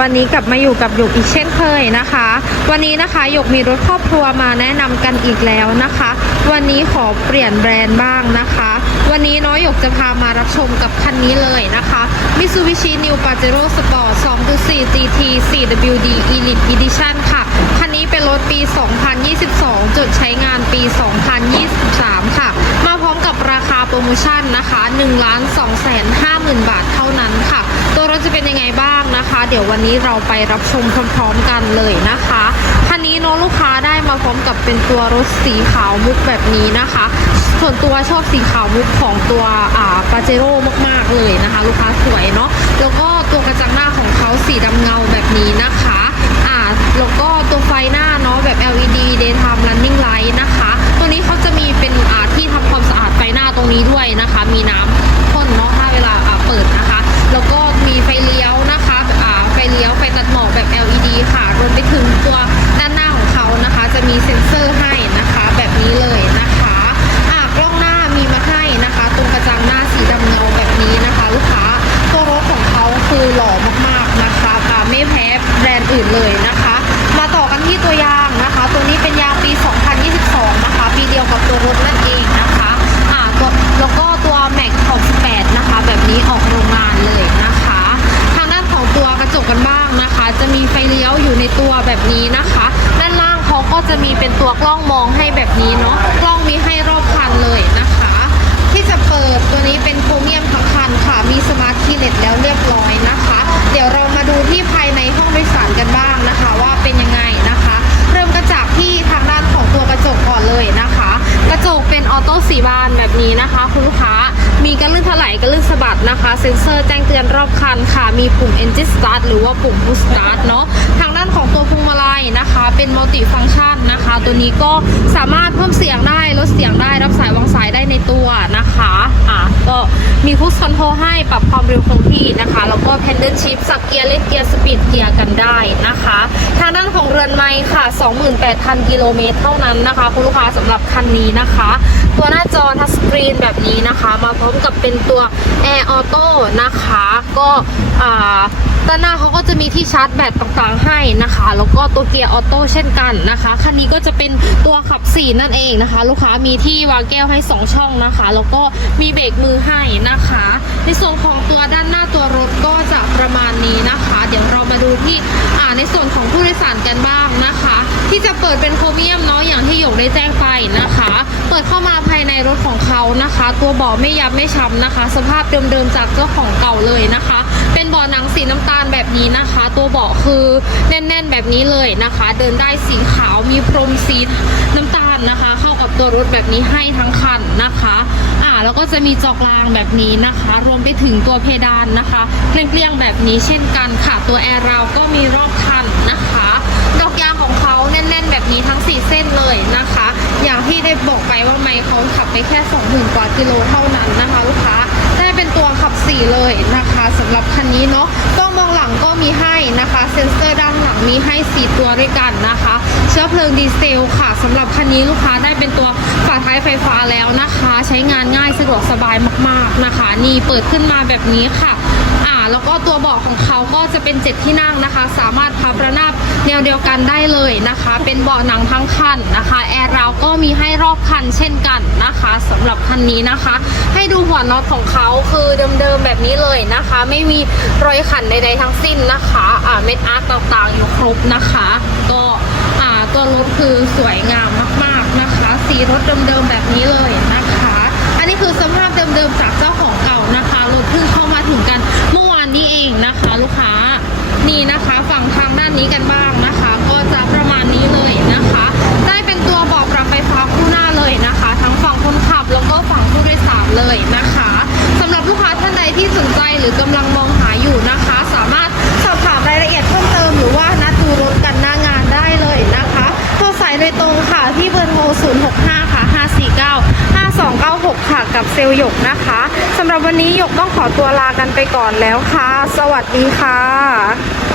วันนี้กลับมาอยู่กับหยกอีกเช่นเคยนะคะ วันนี้นะคะหยกมีรถครอบครัวมาแนะนำกันอีกแล้วนะคะ วันนี้ขอเปลี่ยนแบรนด์บ้างนะคะ วันนี้น้อยหยกจะพามารับชมกับคันนี้เลยนะคะ Mitsubishi New Pajero Sport 2.4 GT 4WD Elite Edition ค่ะ คันนี้เป็นรถปี 2022จดใช้งานปี 2023 ค่ะ รโปรโมชั่นนะคะ1ล้าน2แสน50,000บาทเท่านั้นค่ะ ตัวรถจะเป็นยังไงบ้างนะคะ เดี๋ยววันนี้เราไปรับชมพร้อมๆกันเลยนะคะคันนี้น้องลูกค้าได้มาพร้อมกับเป็นตัวรถสีขาวมุกแบบนี้นะคะ ส่วนตัวชอบสีขาวมุกของตัวอ่าปาเจโร่มากๆเลยนะคะ ลูกค้าสวยเนาะแล้วก็ตัวกระจังหน้าของเขาสีดำเงาแบบนี้นะคะอ่าแล้วก็ตัวไฟหน้า ที่ตัวยางนะคะ ตัวนี้เป็นยางปี 2022 นะคะ ปีเดียวกับตัวรถนั่นเองนะคะอ่าตัวแล้วก็ตัวแม็กของ18นะคะ แบบนี้ออกโรงงานเลยนะคะ ทางด้านของตัวกระจกกันบ้างนะคะ จะมีไฟเลี้ยวอยู่ในตัวแบบนี้นะคะ ด้านล่างเขาก็จะมีเป็นตัวกล้องมองให้แบบนี้เนาะกล้องมีให้รอบคันเลยนะคะ ที่จะเปิดตัวนี้เป็นโครเมียมทั้งคันค่ะ มีสมาร์ทคีย์เลสแล้วเรียบร้อยนะคะ เดี๋ยวเรามาดูที่ภายในห้อง สีบานแบบนี้นะคะ คุณลูกค้ามีกระลื่นถลายกระลื่น สะบัดนะคะเซ็นเซอร์แจ้งเตือนรอบคันค่ะ มีปุ่ม Engine Start หรือว่าปุ่ม Push Start เนาะทางด้านของตัวพวงมาลัยนะคะ เป็นมัลติฟัง c t ชันนะคะ ตัวนี้ก็สามารถเพิ่มเสียงได้ลดเสียงได้รับสายวางสายได้ในตัวนะคะอะก็มีพุชคอนโทรให้ปรับความเร็วคงที่นะคะ แล้วก็แพนเดิลชิพสับเกียร์เล่นเกียร์สปีดเกียร์กันได้นะคะทางด้านของเรือนไม้ค่ะ 28,000 กิโลเมตรเท่านั้นนะคะ คุณลูกค้าสำหรับคันนี้นะคะ ตัวหน้าจอทัชสกรีนแบบนี้นะคะ มาพร้อมกับเป็นตัว Air Auto นะคะ ก็อ่าด้านหน้าเขาก็จะมีที่ชาร์จแบตต่างๆให้นะคะ แล้วก็ตัวเกียร์ออโต้เช่นกันนะคะ คันนี้ก็จะเป็นตัวขับ4นั่นเองนะคะ ลูกค้ามีที่วางแก้วให้ 2 ช่องนะคะ แล้วก็มีเบรกมือให้นะคะ ในส่วนของตัวด้านหน้าตัวรถก็จะประมาณนี้นะคะ เดี๋ยวเรามาดูที่อ่าในส่วนของผู้โดยสารกันบ้างนะคะ ที่จะเปิดเป็นโครเมียมเนาะอย่างที่หยกได้แจ้งไปนะคะ เปิดเข้า รถของเขานะคะ ตัวเบาะไม่ยับไม่ช้ำนะคะ สภาพเดิมๆจากเจ้าของเก่าเลยนะคะ เป็นเบาะหนังสีน้ำตาลแบบนี้นะคะ ตัวเบาะคือแน่นๆแบบนี้เลยนะคะ เดินได้สีขาวมีพรมสีน้ำตาลนะคะ เข้ากับตัวรถแบบนี้ให้ทั้งคันนะคะอ่าแล้วก็จะมีจอกรางแบบนี้นะคะ รวมไปถึงตัวเพดานนะคะเกลี้ยงๆแบบนี้เช่นกันค่ะ ตัวแอร์ราวก็มีรอบคันนะคะ ดอกยางของเขาแน่น ๆ แบบนี้ทั้ง 4 เส้นเลยนะคะ เขาขับไปแค่ 20,000 กว่ากิโลเท่านั้นนะคะลูกค้าได้เป็นตัวขับ 4 เลยนะคะสำหรับคันนี้เนาะกล้องมองหลังก็มีให้นะคะ เซ็นเซอร์ด้านหลังมีให้ 4 ตัวด้วยกันนะคะ เชื้อเพลิงดีเซลค่ะสำหรับคันนี้ลูกค้าได้เป็นตัวฝาท้ายไฟฟ้าแล้วนะคะ ใช้งานง่ายสะดวกสบายมากๆนะคะ นี่เปิดขึ้นมาแบบนี้ค่ะ อ่าแล้วก็ตัวเบาะของเขาก็จะเป็น7ที่นั่งนะคะ สามารถพับระนาบแนวเดียวกันได้เลยนะคะ เป็นเบาะหนังทั้งคันนะคะแอร์ราวก็มีให้รอบคันเช่นกันนะคะสำหรับคันนี้นะคะ ให้ดูหัวน็อตของเขาคือเดิมๆแบบนี้เลยนะคะ ไม่มีรอยขันใดๆทั้งสิ้นนะคะอ่าเม็ดอาร์ตต่างๆอยู่ครบนะคะ ก็อ่าตัวรถคือสวยงามมาก ๆนะคะ สีรถเดิมๆแบบนี้เลยนะคะ นี้กันบ้างนะคะ ก็จะประมาณนี้เลยนะคะ ได้เป็นตัวบาะปรับไฟฟ้าคู่หน้าเลยนะคะ ทั้งฝั่งคนขับแล้วก็ฝั่งผู้โดยสารเลยนะคะสำหรับลูกค้าท่านใดที่สนใจหรือกำลังมองหาอยู่นะคะ สามารถสอบถามรายละเอียดเพิ่มเติมหรือว่านัดดูรถกันหน้างานได้เลยนะคะโทรสายโดยตรงค่ะที่เบอร์โทร 065 ค่ะ 549 5296 ค่ะ กับเซลล์หยกนะคะสำหรับวันนี้หยกต้องขอตัวลากันไปก่อนแล้วค่ะ สวัสดีค่ะ